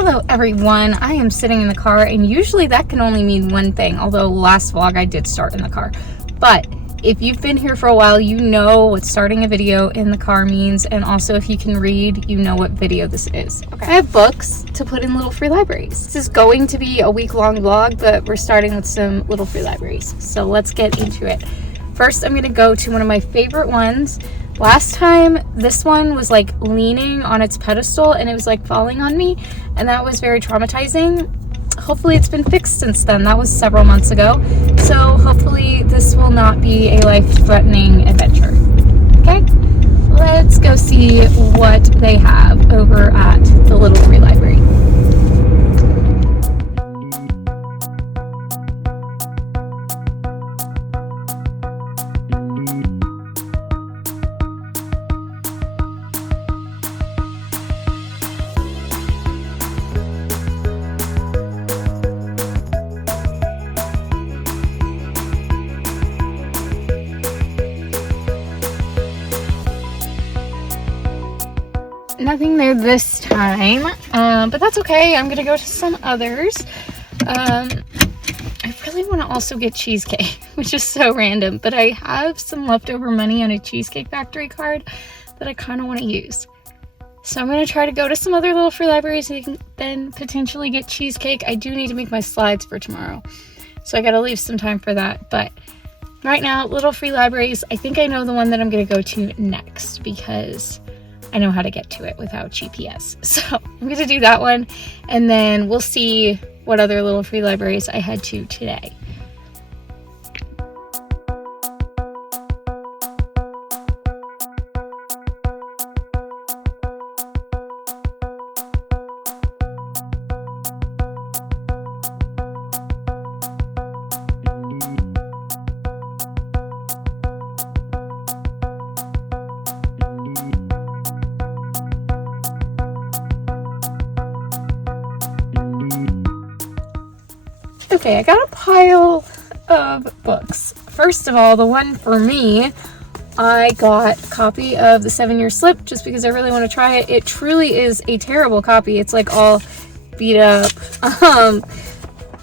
Hello everyone, I am sitting in the car, and usually that can only mean one thing, although last vlog I did start in the car. But if you've been here for a while, you know what starting a video in the car means, and also if you can read, you know what video this is. Okay. I have books to put in Little Free Libraries. This is going to be a week-long vlog, but we're starting with some Little Free Libraries. So let's get into it. First, I'm gonna go to one of my favorite ones. Last time, this one was like leaning on its pedestal and it was like falling on me, and that was very traumatizing. Hopefully it's been fixed since then. That was several months ago. So hopefully this will not be a life-threatening adventure. Okay, let's go see what they have over at the Little Free Library. Nothing there this time, but that's okay. I'm gonna go to some others. I really want to also get cheesecake, which is so random, but I have some leftover money on a Cheesecake Factory card that I kind of want to use. So I'm going to try to go to some other Little Free Libraries and then potentially get cheesecake. I do need to make my slides for tomorrow, so I got to leave some time for that. But right now, Little Free Libraries, I think I know the one that I'm going to go to next because I know how to get to it without GPS. So I'm going to do that one, and then we'll see what other Little Free Libraries I head to today. Okay, I got a pile of books. First of all, the one for me, I got a copy of The 7-Year Slip just because I really want to try it. It truly is a terrible copy. It's like all beat up.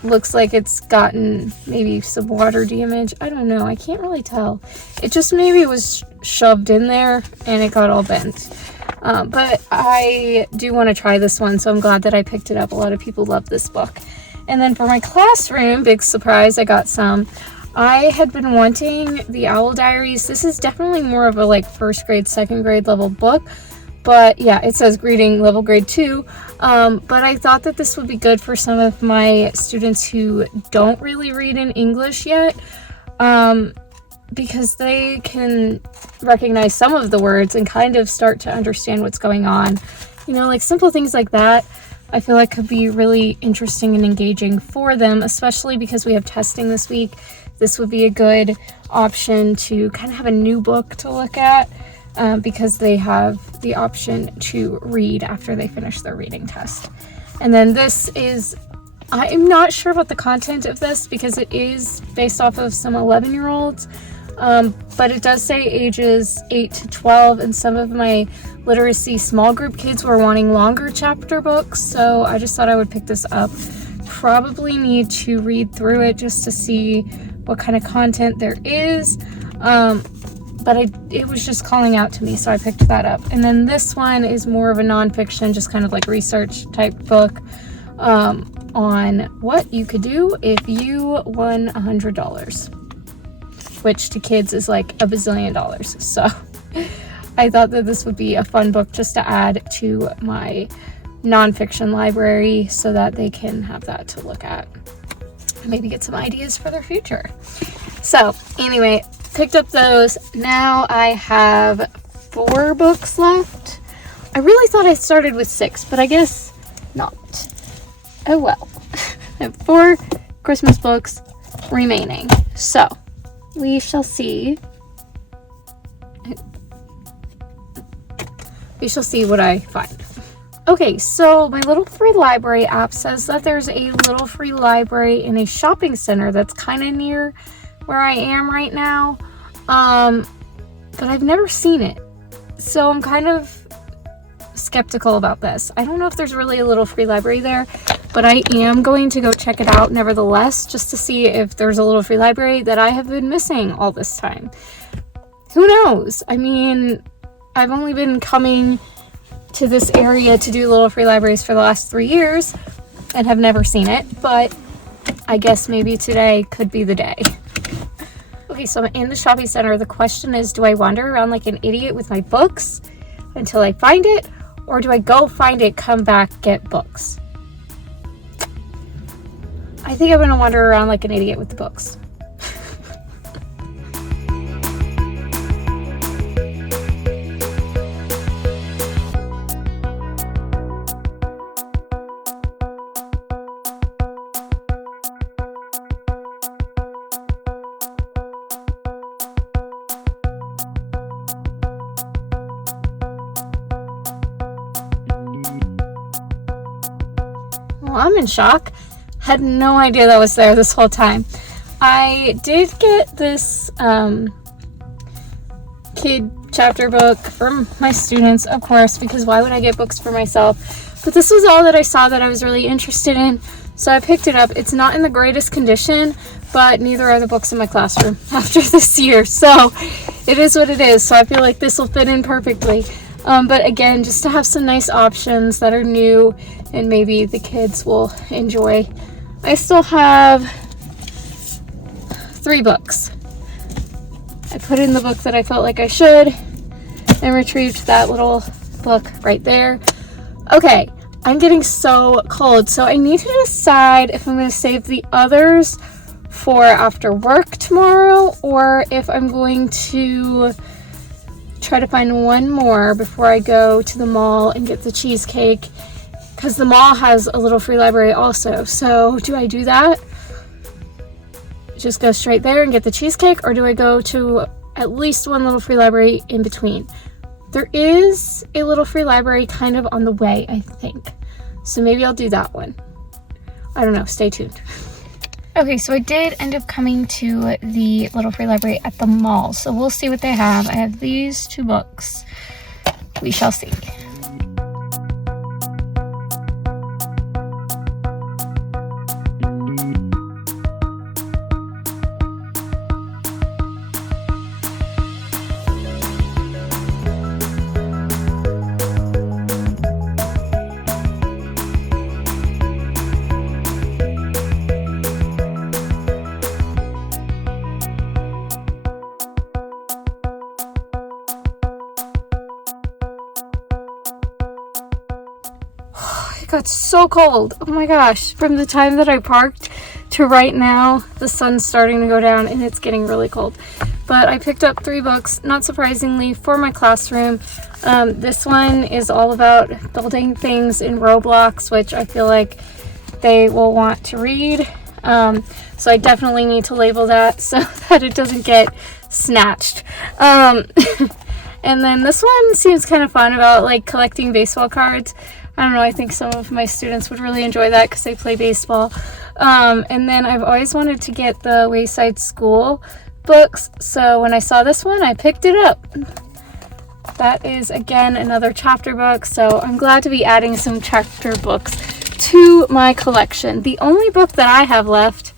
Looks like it's gotten maybe some water damage. I don't know. I can't really tell. It just maybe was shoved in there and it got all bent. But I do want to try this one, so I'm glad that I picked it up. A lot of people love this book. And then for my classroom, big surprise, I got some. I had been wanting the Owl Diaries. This is definitely more of a like first grade, second grade level book. But yeah, it says Greeting Level Grade 2. But I thought that this would be good for some of my students who don't really read in English yet. Because they can recognize some of the words and kind of start to understand what's going on. You know, like simple things like that. I feel like could be really interesting and engaging for them, especially because we have testing this week. This would be a good option to kind of have a new book to look at because they have the option to read after they finish their reading test. And then this is, I'm not sure about the content of this because it is based off of some 11-year-olds, but it does say ages 8 to 12, and some of my literacy small group kids were wanting longer chapter books, so I just thought I would pick this up. Probably need to read through it just to see what kind of content there is, but it was just calling out to me, so I picked that up. And then this one is more of a nonfiction, just kind of like research type book on what you could do if you won $100, which to kids is like a bazillion dollars. So I thought that this would be a fun book just to add to my nonfiction library so that they can have that to look at. Maybe get some ideas for their future. So anyway, picked up those. Now I have 4 books left. I really thought I started with 6, but I guess not. Oh well. I have 4 Christmas books remaining. So we shall see. We shall see what I find. Okay, so my Little Free Library app says that there's a Little Free Library in a shopping center that's kind of near where I am right now. But I've never seen it. So I'm kind of skeptical about this. I don't know if there's really a little free library there, but I am going to go check it out nevertheless, just to see if there's a little free library that I have been missing all this time. Who knows? I mean, I've only been coming to this area to do little free libraries for the last 3 years and have never seen it, but I guess maybe today could be the day. Okay, so I'm in the shopping center. The question is, do I wander around like an idiot with my books until I find it, or do I go find it, come back, get books? I think I'm gonna wander around like an idiot with the books. Well, I'm in shock. Had no idea that was there this whole time. I did get this kid chapter book from my students, of course, because why would I get books for myself? But this was all that I saw that I was really interested in, so I picked it up. It's not in the greatest condition, but neither are the books in my classroom after this year, so it is what it is. So I feel like this will fit in perfectly. But again, just to have some nice options that are new and maybe the kids will enjoy. I still have 3 books. I put in the book that I felt like I should and retrieved that little book right there. Okay, I'm getting so cold, so I need to decide if I'm going to save the others for after work tomorrow, or if I'm going to try to find one more before I go to the mall and get the cheesecake, because the mall has a little free library also. So do I do that? Just go straight there and get the cheesecake, or do I go to at least one little free library in between? There is a little free library kind of on the way, I think. So maybe I'll do that one. I don't know. Stay tuned. Okay, so I did end up coming to the little free library at the mall. So we'll see what they have. I have these 2 books. We shall see. It got so cold. Oh my gosh. From the time that I parked to right now, the sun's starting to go down and it's getting really cold. But I picked up 3 books, not surprisingly, for my classroom. This one is all about building things in Roblox, which I feel like they will want to read. So I definitely need to label that so that it doesn't get snatched. And then this one seems kind of fun, about like collecting baseball cards. I don't know, I think some of my students would really enjoy that because they play baseball. And then I've always wanted to get the Wayside School books, so when I saw this one, I picked it up. That is, again, another chapter book, so I'm glad to be adding some chapter books to my collection. The only book that I have left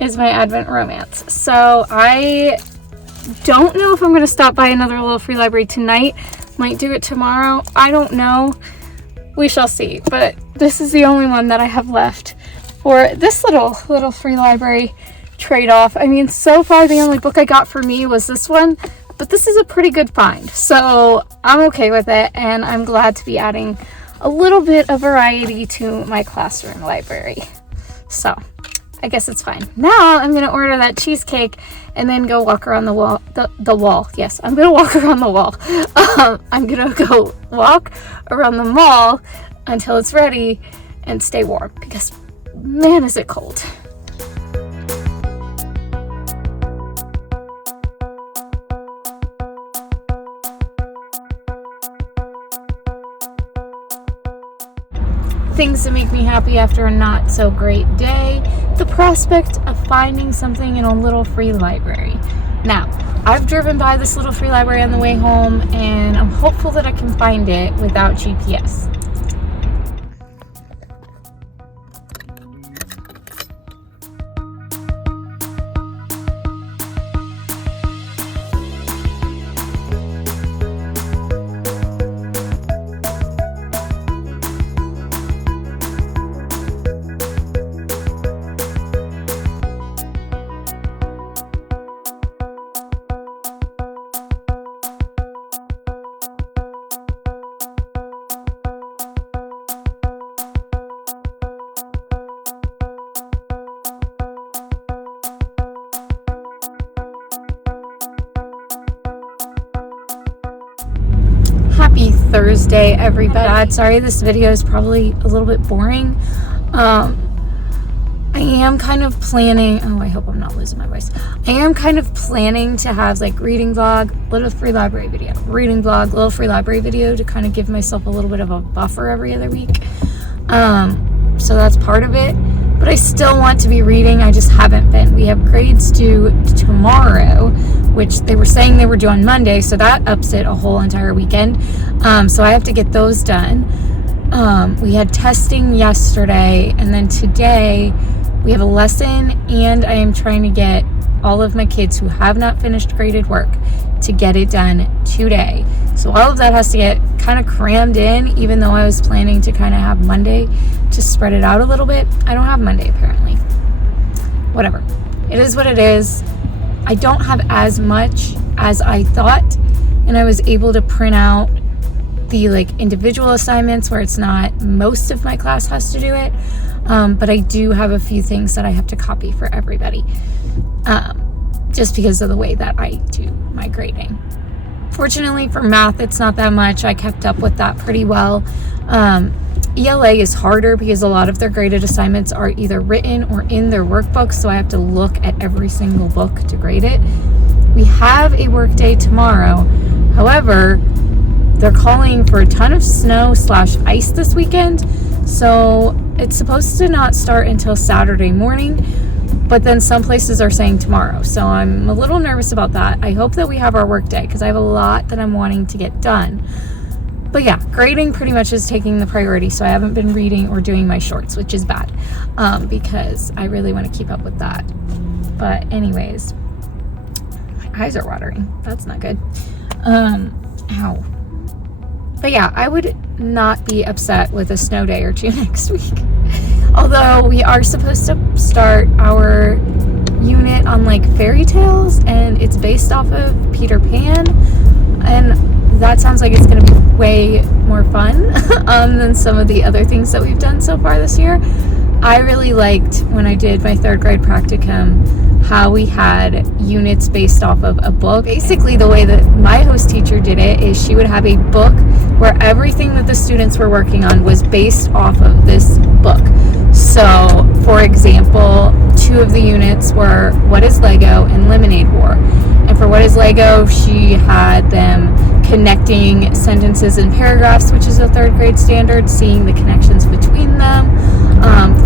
is my Advent Romance, so I don't know if I'm going to stop by another little free library tonight. Might do it tomorrow. I don't know. We shall see. But this is the only one that I have left for this little free library trade-off. I mean, so far the only book I got for me was this one, but this is a pretty good find. So I'm okay with it, and I'm glad to be adding a little bit of variety to my classroom library. So I guess it's fine. Now I'm going to order that cheesecake and then go walk around the wall. The wall. Yes, I'm going to walk around the wall. I'm going to go walk around the mall until it's ready and stay warm, because man, is it cold. Things that make me happy after a not so great day: the prospect of finding something in a little free library. Now, I've driven by this little free library on the way home, and I'm hopeful that I can find it without GPS. Happy Thursday, everybody. Sorry this video is probably a little bit boring. I am kind of planning, I hope I'm not losing my voice. I am kind of planning to have like reading vlog, little free library video, reading vlog, little free library video to kind of give myself a little bit of a buffer every other week. So that's part of it. But I still want to be reading, I just haven't been. We have grades due tomorrow, which they were saying they were due on Monday, so that ups it a whole entire weekend. So I have to get those done. We had testing yesterday, and then today we have a lesson, and I am trying to get all of my kids who have not finished graded work to get it done today. So all of that has to get kind of crammed in, even though I was planning to kind of have Monday to spread it out a little bit. I don't have Monday apparently. Whatever. It is what it is. I don't have as much as I thought, and I was able to print out the like individual assignments where it's not most of my class has to do it. But I do have a few things that I have to copy for everybody. Just because of the way that I do my grading. Fortunately for math, it's not that much. I kept up with that pretty well. ELA is harder because a lot of their graded assignments are either written or in their workbooks, so I have to look at every single book to grade it. We have a work day tomorrow. However, they're calling for a ton of snow/ice this weekend, so it's supposed to not start until Saturday morning. But then some places are saying tomorrow. So I'm a little nervous about that. I hope that we have our work day because I have a lot that I'm wanting to get done. But yeah, grading pretty much is taking the priority. So I haven't been reading or doing my shorts, which is bad because I really want to keep up with that. But anyways, my eyes are watering. That's not good. Ow. But yeah, I would not be upset with a snow day or two next week. Although we are supposed to start our unit on like fairy tales, and it's based off of Peter Pan, and that sounds like it's going to be way more fun than some of the other things that we've done so far this year. I really liked when I did my third grade practicum how we had units based off of a book. Basically, the way that my host teacher did it is she would have a book where everything that the students were working on was based off of this book. So, for example, two of the units were What is Lego and Lemonade War. And for What is Lego, she had them connecting sentences and paragraphs, which is a third grade standard, seeing the connections between them.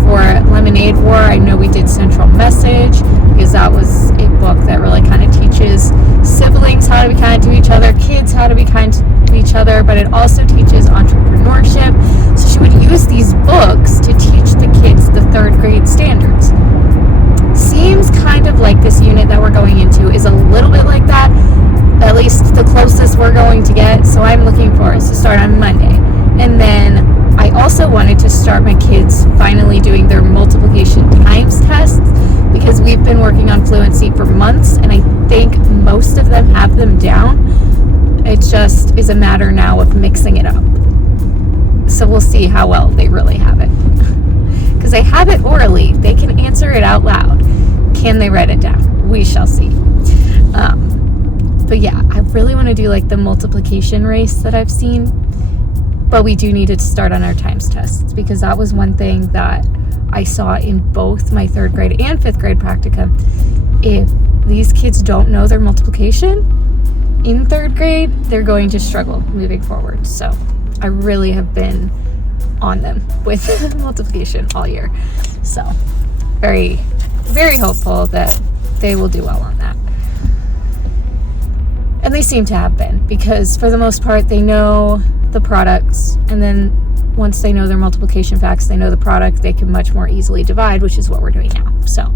For Lemonade War, I know we did Central Message because that was a book that really kind of teaches siblings how to be kind to each other, kids how to be kind to each other, but it also teaches entrepreneurship. So she would use these books to teach the kids the third grade standards. Seems kind of like this unit that we're going into is a little bit like that, at least the closest we're going to get. So I'm looking forward to start on Monday. And then I also wanted to start my kids finally doing their multiplication times tests because we've been working on fluency for months, and I think most of them have them down. It just is a matter now of mixing it up. So we'll see how well they really have it. Because they have it orally. They can answer it out loud. Can they write it down? We shall see. But yeah, I really want to do like the multiplication race that I've seen. But we do need to start on our times tests because that was one thing that I saw in both my third grade and fifth grade practicum. If these kids don't know their multiplication in third grade, they're going to struggle moving forward. So I really have been on them with multiplication all year. So very, very hopeful that they will do well on that. And they seem to have been, because for the most part they know the products, and then once they know their multiplication facts, they know the product, they can much more easily divide, which is what we're doing now. So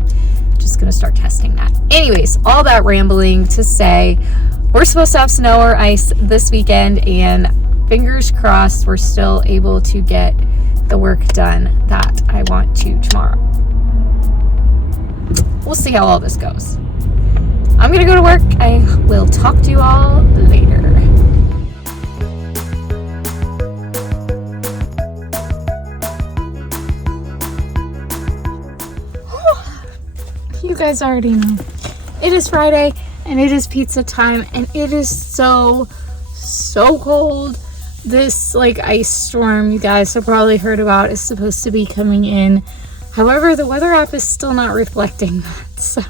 just going to start testing that. Anyways, all that rambling to say, we're supposed to have snow or ice this weekend, and fingers crossed we're still able to get the work done that I want to tomorrow. We'll see how all this goes. I'm going to go to work. I will talk to you all later. You guys already know. It is Friday and it is pizza time, and it is so cold. This ice storm you guys have probably heard about is supposed to be coming in. However, the weather app is still not reflecting that.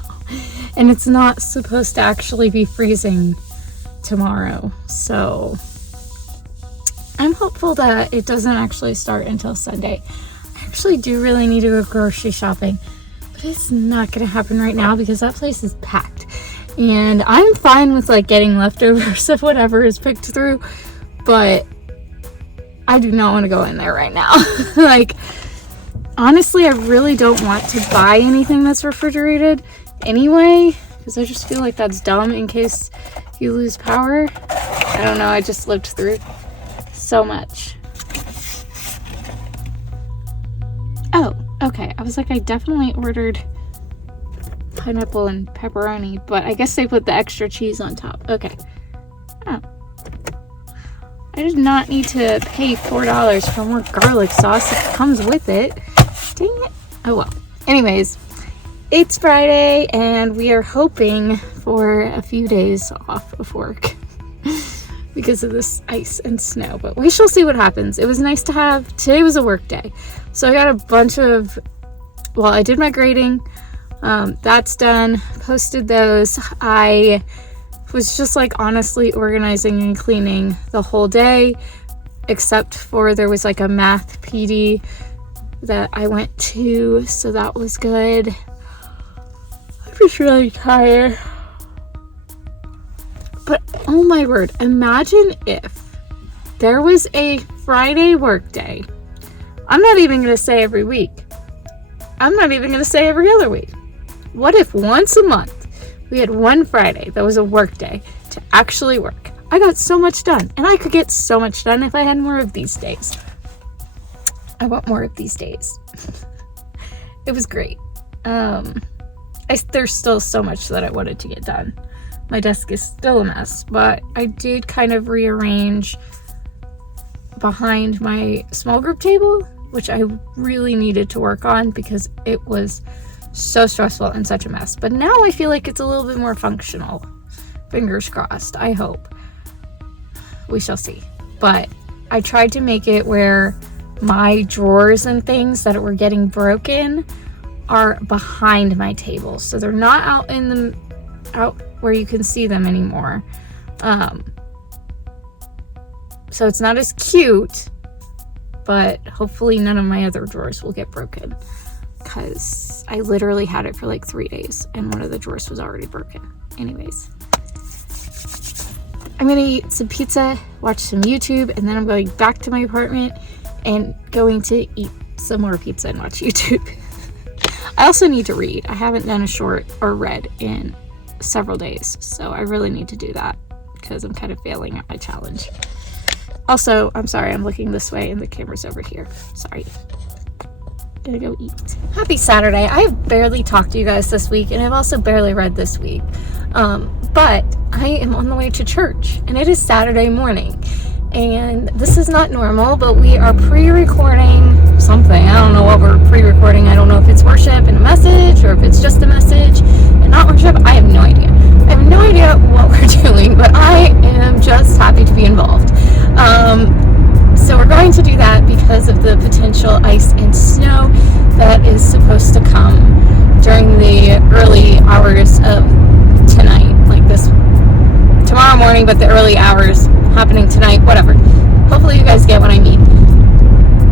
And it's not supposed to actually be freezing tomorrow. So I'm hopeful that it doesn't actually start until Sunday. I actually do really need to go grocery shopping, but it's not going to happen right now because that place is packed. And I'm fine with getting leftovers of whatever is picked through, but I do not want to go in there right now. Honestly, I really don't want to buy anything that's refrigerated anyway, because I just feel like that's dumb in case you lose power. I don't know, I just lived through so much. Oh, okay. I was I definitely ordered pineapple and pepperoni, but I guess they put the extra cheese on top. Okay. Oh. I did not need to pay $4 for more garlic sauce. It comes with it. Dang it. Oh well. Anyways, it's Friday and we are hoping for a few days off of work because of this ice and snow, but we shall see what happens. It was nice to have, today was a work day. So I got a bunch of, I did my grading. That's done. Posted those. I was just honestly organizing and cleaning the whole day, except for there was a math PD that I went to, so that was good. I'm just really tired. But oh my word, imagine if there was a Friday work day. I'm not even going to say every week. I'm not even going to say every other week. What if once a month we had one Friday that was a work day to actually work? I got so much done, and I could get so much done if I had more of these days. I want more of these days. It was great. There's still so much that I wanted to get done. My desk is still a mess, but I did kind of rearrange behind my small group table, which I really needed to work on because it was so stressful and such a mess. But now I feel like it's a little bit more functional. Fingers crossed. I hope. We shall see. But I tried to make it where my drawers and things that were getting broken are behind my table, so they're not out where you can see them anymore. So it's not as cute, but hopefully none of my other drawers will get broken, because I literally had it for 3 days and one of the drawers was already broken. Anyways, I'm gonna eat some pizza, watch some YouTube, and then I'm going back to my apartment and going to eat some more pizza and watch YouTube. I also need to read. I haven't done a short or read in several days, so I really need to do that because I'm kind of failing at my challenge. Also, I'm sorry, I'm looking this way and the camera's over here. Sorry. Gonna go eat. Happy Saturday. I have barely talked to you guys this week, and I've also barely read this week. But I am on the way to church, and it is Saturday morning. And this is not normal, but we are pre-recording something. I don't know what we're pre-recording. I don't know if it's worship and a message, or if it's just a message and not worship. I have no idea. I have no idea what we're doing, but I am just happy to be involved. So we're going to do that because of the potential ice and snow that is supposed to come during the early hours of tonight, tomorrow morning, but the early hours happening tonight, whatever. Hopefully you guys get what I mean.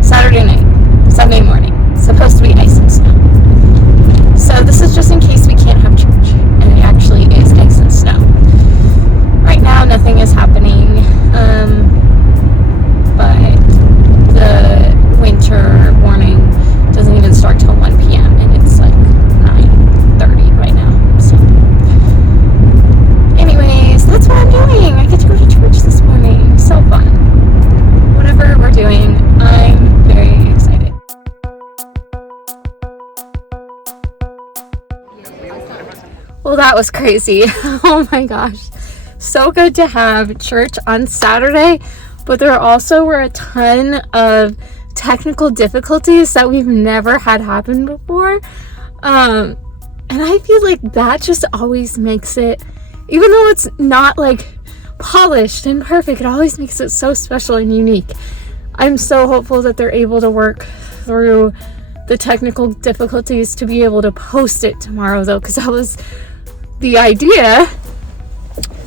Saturday night, Sunday morning, supposed to be ice and snow. So this is just in case we can't have church, and it actually is ice and snow. Right now doing. I'm very excited. Well, that was crazy. Oh my gosh. So good to have church on Saturday, but there also were a ton of technical difficulties that we've never had happen before. And I feel like that just always makes it, even though it's not like polished and perfect, it always makes it so special and unique. I'm so hopeful that they're able to work through the technical difficulties to be able to post it tomorrow, though, because that was the idea.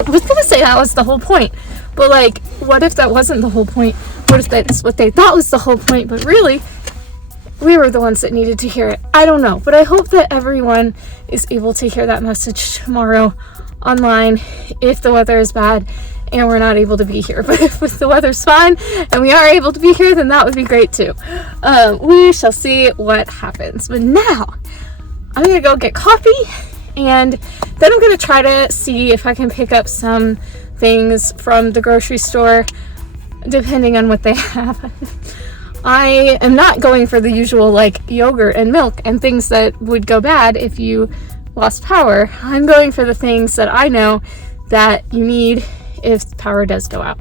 I was gonna say that was the whole point, but like, what if that wasn't the whole point? What if that's what they thought was the whole point, but really we were the ones that needed to hear it? I don't know, but I hope that everyone is able to hear that message tomorrow online if the weather is bad and we're not able to be here. But if the weather's fine and we are able to be here, then that would be great too. We shall see what happens. But now I'm gonna go get coffee, and then I'm gonna try to see if I can pick up some things from the grocery store, depending on what they have. I am not going for the usual like yogurt and milk and things that would go bad if you lost power. I'm going for the things that I know that you need if power does go out.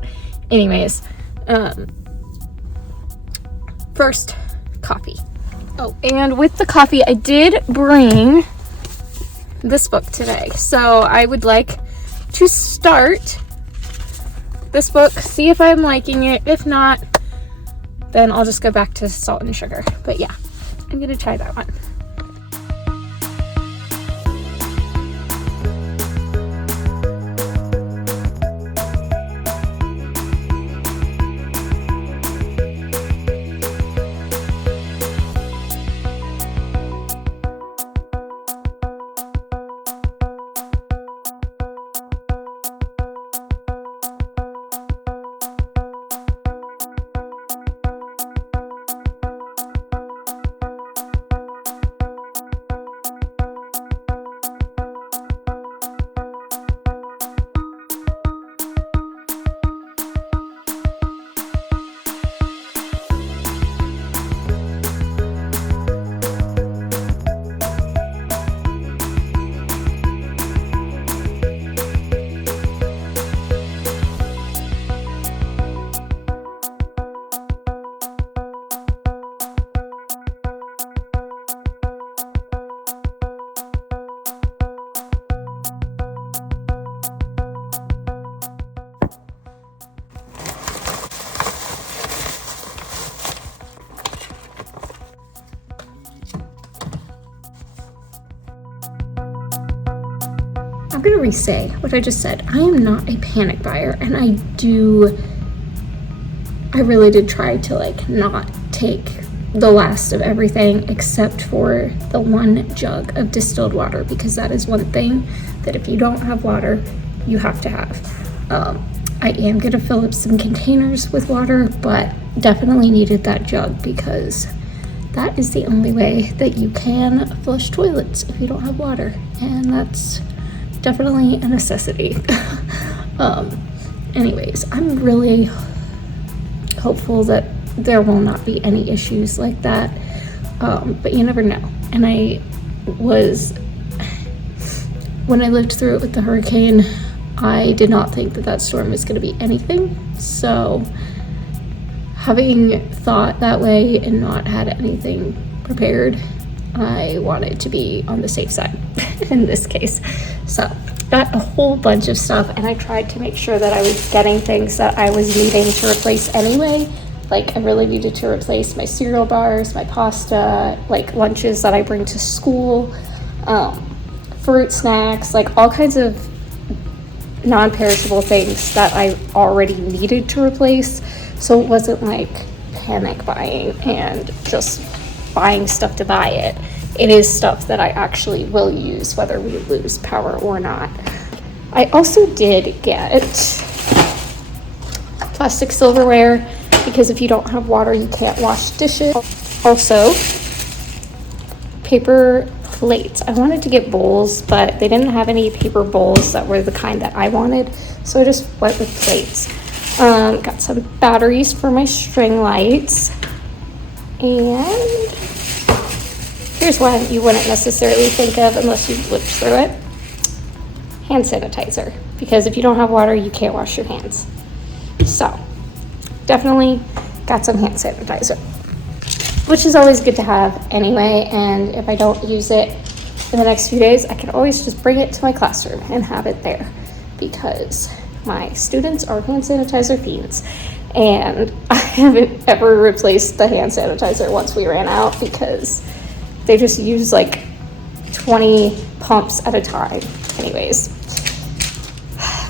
Anyways, first, coffee. Oh, and with the coffee, I did bring this book today. So I would like to start this book, see if I'm liking it. If not, then I'll just go back to Salt and Sugar. But yeah, I'm gonna try that one. I'm gonna re-say what I just said. I am not a panic buyer, and I really did try to like not take the last of everything except for the one jug of distilled water, because that is one thing that if you don't have water, you have to have. I am gonna fill up some containers with water, but definitely needed that jug because that is the only way that you can flush toilets if you don't have water, and that's definitely a necessity. Anyways, I'm really hopeful that there will not be any issues like that, but you never know. And when I lived through it with the hurricane, I did not think that storm was going to be anything. So having thought that way and not had anything prepared, I wanted to be on the safe side in this case. So got a whole bunch of stuff, and I tried to make sure that I was getting things that I was needing to replace anyway. Like I really needed to replace my cereal bars, my pasta, like lunches that I bring to school, fruit snacks, like all kinds of non-perishable things that I already needed to replace. So it wasn't like panic buying and just buying stuff to buy it. It is stuff that I actually will use whether we lose power or not. I also did get plastic silverware because if you don't have water, you can't wash dishes. Also, paper plates. I wanted to get bowls, but they didn't have any paper bowls that were the kind that I wanted, so I just went with plates. Got some batteries for my string lights. And here's one you wouldn't necessarily think of unless you've looked through it. Hand sanitizer. Because if you don't have water, you can't wash your hands. So, definitely got some hand sanitizer, which is always good to have anyway. And if I don't use it in the next few days, I can always just bring it to my classroom and have it there, because my students are hand sanitizer fiends. And I haven't ever replaced the hand sanitizer once we ran out, because they just use like 20 pumps at a time. Anyways,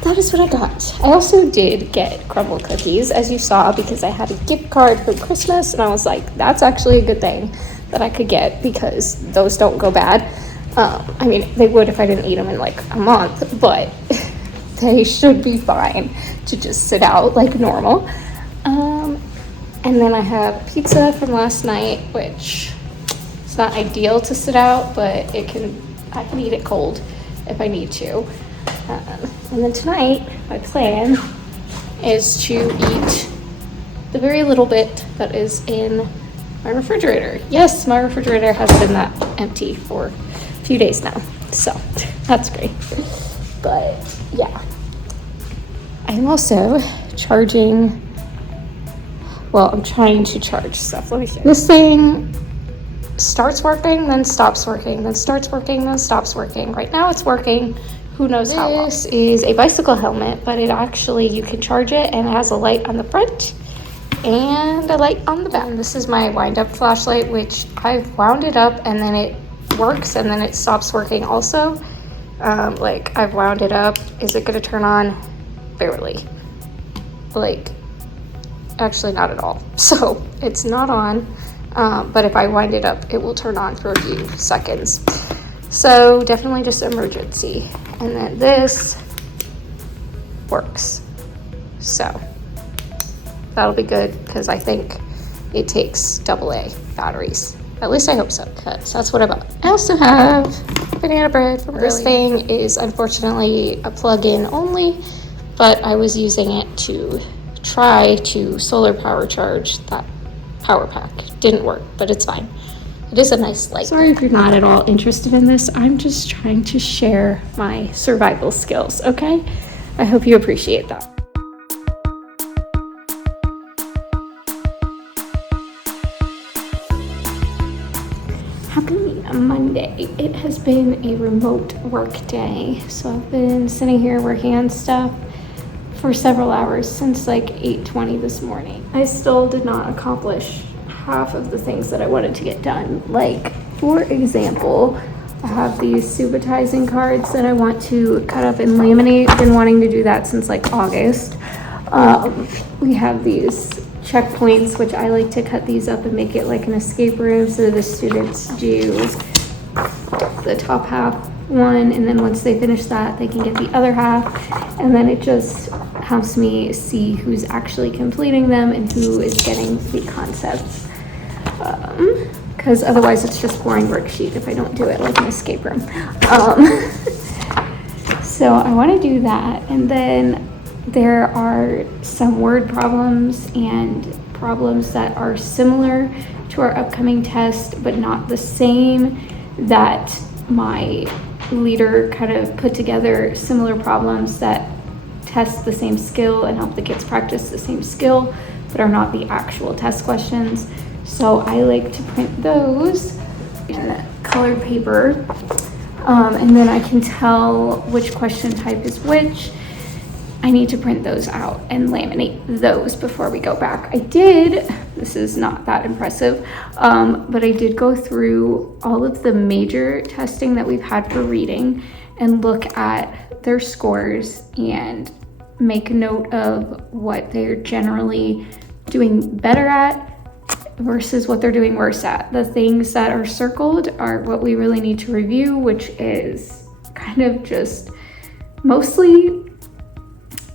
that is what I got. I also did get crumble cookies, as you saw, because I had a gift card for Christmas, and I was like, that's actually a good thing that I could get, because those don't go bad. I mean, they would if I didn't eat them in like a month, but they should be fine to just sit out like normal. And then I have pizza from last night, which is not ideal to sit out, but I can eat it cold if I need to. And then tonight, my plan is to eat the very little bit that is in my refrigerator. Yes, my refrigerator has been that empty for a few days now, so that's great. But yeah, I'm also charging, well, I'm trying to charge stuff. Let me see. This thing starts working, then stops working, then starts working, then stops working. Right now it's working. Who knows how long. This is a bicycle helmet, but it actually, you can charge it, and it has a light on the front and a light on the back. And this is my wind-up flashlight, which I've wound it up and then it works and then it stops working also. Like, I've wound it up. Is it gonna turn on? Barely. Like, actually not at all. So it's not on, but if I wind it up, it will turn on for a few seconds. So definitely just emergency. And then this works. So that'll be good, because I think it takes AA batteries. At least I hope so, because that's what I bought. I also have banana bread from earlier. This thing is unfortunately a plug-in only, but I was using it to try to solar power charge that power pack. Didn't work, but it's fine. It is a nice light. Sorry if you're not at all interested in this. I'm just trying to share my survival skills, okay? I hope you appreciate that. Happy Monday. It has been a remote work day, so I've been sitting here working on stuff for several hours since like 8:20 this morning. I still did not accomplish half of the things that I wanted to get done. Like, for example, I have these subitizing cards that I want to cut up and laminate. Been wanting to do that since like August. We have these checkpoints, which I like to cut these up and make it like an escape room, so the students do the top half one, and then once they finish that, they can get the other half, and then it just helps me see who's actually completing them and who is getting the concepts. Because otherwise it's just boring worksheet if I don't do it like an escape room. So I want to do that, and then there are some word problems and problems that are similar to our upcoming test but not the same, that my leader kind of put together similar problems that test the same skill and help the kids practice the same skill but are not the actual test questions. So I like to print those in colored paper, and then I can tell which question type is which. I need to print those out and laminate those before we go back. This is not that impressive, but I did go through all of the major testing that we've had for reading and look at their scores and make note of what they're generally doing better at versus what they're doing worse at. The things that are circled are what we really need to review, which is kind of just mostly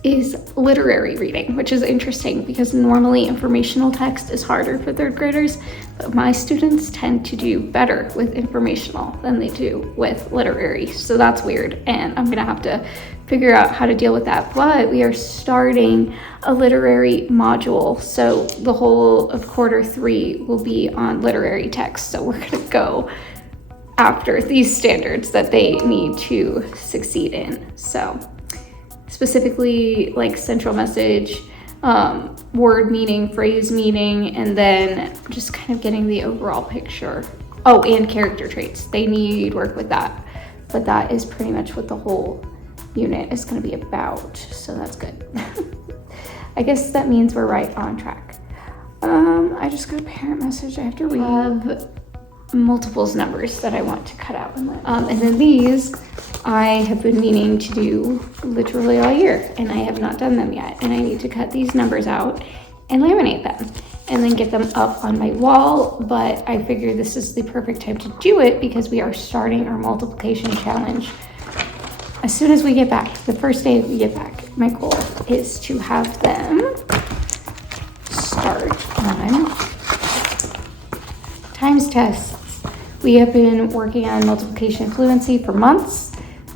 is literary reading, which is interesting because normally informational text is harder for third graders, but my students tend to do better with informational than they do with literary. So that's weird, and I'm gonna have to figure out how to deal with that. But we are starting a literary module, so the whole of quarter 3 will be on literary text. So we're gonna go after these standards that they need to succeed in. So specifically like central message, word meaning, phrase meaning, and then just kind of getting the overall picture. Oh, and character traits. They need work with that. But that is pretty much what the whole unit is going to be about. So that's good. I guess that means we're right on track. I just got a parent message. I have to read multiples numbers that I want to cut out. And then these I have been meaning to do literally all year, and I have not done them yet. And I need to cut these numbers out and laminate them and then get them up on my wall. But I figure this is the perfect time to do it because we are starting our multiplication challenge as soon as we get back. The first day we get back, my goal is to have them start on times tests. We have been working on multiplication fluency for months.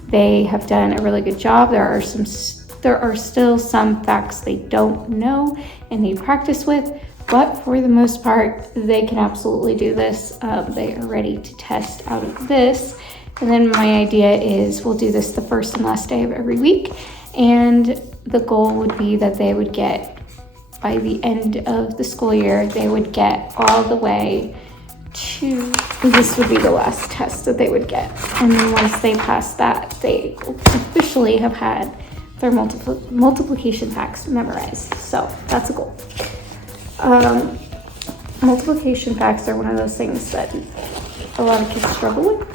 They have done a really good job. There are still some facts they don't know and need practice with, but for the most part, they can absolutely do this. They are ready to test out of this. And then my idea is we'll do this the first and last day of every week. And the goal would be that they would get, by the end of the school year, they would get all the way to, this would be the last test that they would get. And then once they pass that, they officially have had their multiplication facts memorized. So that's a goal. Multiplication facts are one of those things that a lot of kids struggle with.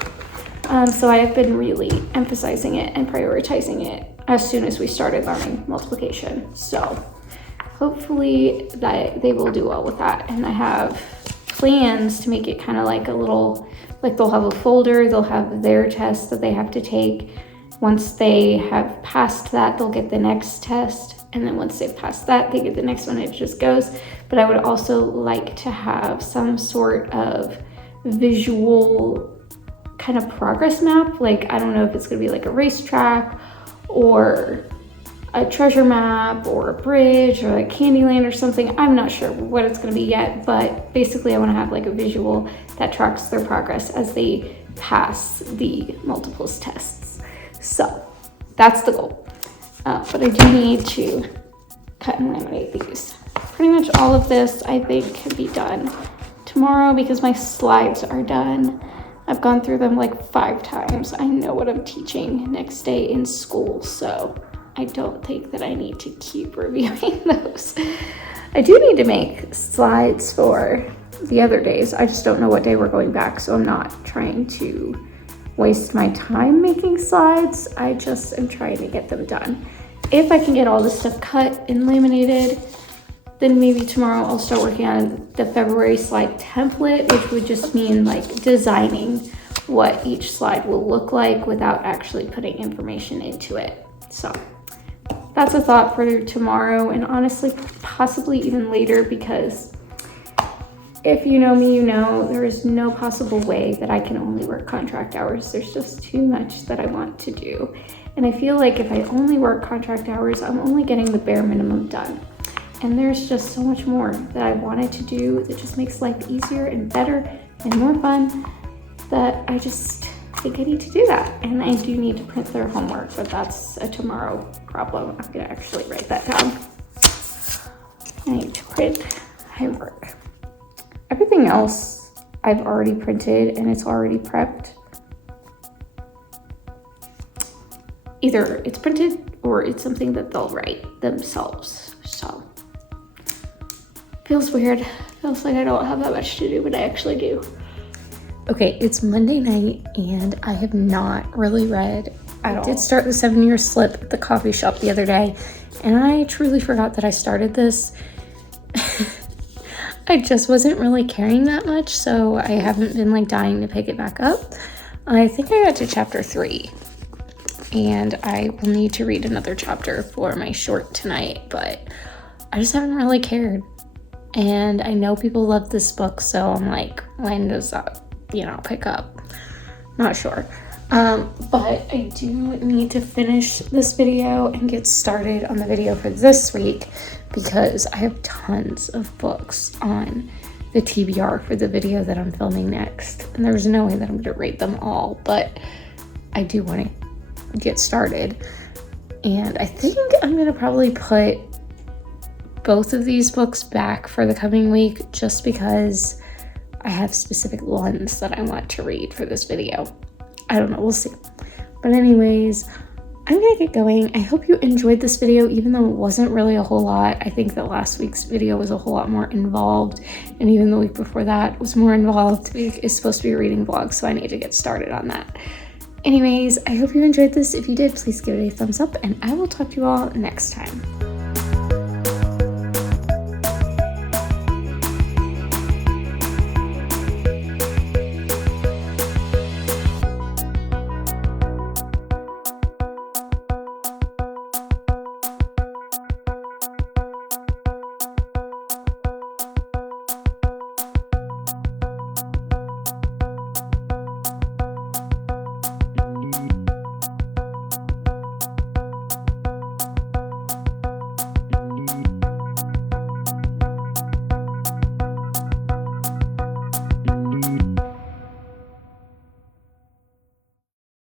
So I have been really emphasizing it and prioritizing it as soon as we started learning multiplication. So hopefully that they will do well with that. And I have plans to make it kind of like a little, like they'll have a folder, they'll have their test that they have to take. Once they have passed that, they'll get the next test. And then once they've passed that, they get the next one. It just goes. But I would also like to have some sort of visual kind of progress map. Like, I don't know if it's gonna be like a racetrack or a treasure map or a bridge or like Candyland or something. I'm not sure what it's gonna be yet, but basically I wanna have like a visual that tracks their progress as they pass the multiples tests. So that's the goal. But I do need to cut and laminate these. Pretty much all of this I think can be done tomorrow because my slides are done. I've gone through them like 5 times. I know what I'm teaching next day in school, so I don't think that I need to keep reviewing those. I do need to make slides for the other days. I just don't know what day we're going back, so I'm not trying to waste my time making slides. I just am trying to get them done. If I can get all this stuff cut and laminated, then maybe tomorrow I'll start working on the February slide template, which would just mean like designing what each slide will look like without actually putting information into it. So that's a thought for tomorrow, and honestly, possibly even later, because if you know me, you know there is no possible way that I can only work contract hours. There's just too much that I want to do. And I feel like if I only work contract hours, I'm only getting the bare minimum done. And there's just so much more that I wanted to do that just makes life easier and better and more fun, that I just think I need to do that. And I do need to print their homework, but that's a tomorrow problem. I'm gonna actually write that down. I need to print homework. Everything else I've already printed and it's already prepped. Either it's printed or it's something that they'll write themselves. So feels weird. Feels like I don't have that much to do, but I actually do. Okay, it's Monday night and I have not really read at all. I did start the 7-year slip at the coffee shop the other day, and I truly forgot that I started this. I just wasn't really caring that much, so I haven't been like dying to pick it back up. I think I got to chapter 3, and I will need to read another chapter for my short tonight, but I just haven't really cared. And I know people love this book, so I'm like, when does that, pick up? Not sure. But I do need to finish this video and get started on the video for this week because I have tons of books on the TBR for the video that I'm filming next. And there's no way that I'm going to rate them all, but I do want to get started. And I think I'm going to probably put both of these books back for the coming week just because I have specific ones that I want to read for this video. I don't know, we'll see. But anyways, I'm gonna get going. I hope you enjoyed this video, even though it wasn't really a whole lot. I think that last week's video was a whole lot more involved, and even the week before that was more involved. This week is supposed to be a reading vlog, so I need to get started on that. Anyways, I hope you enjoyed this. If you did, please give it a thumbs up, and I will talk to you all next time.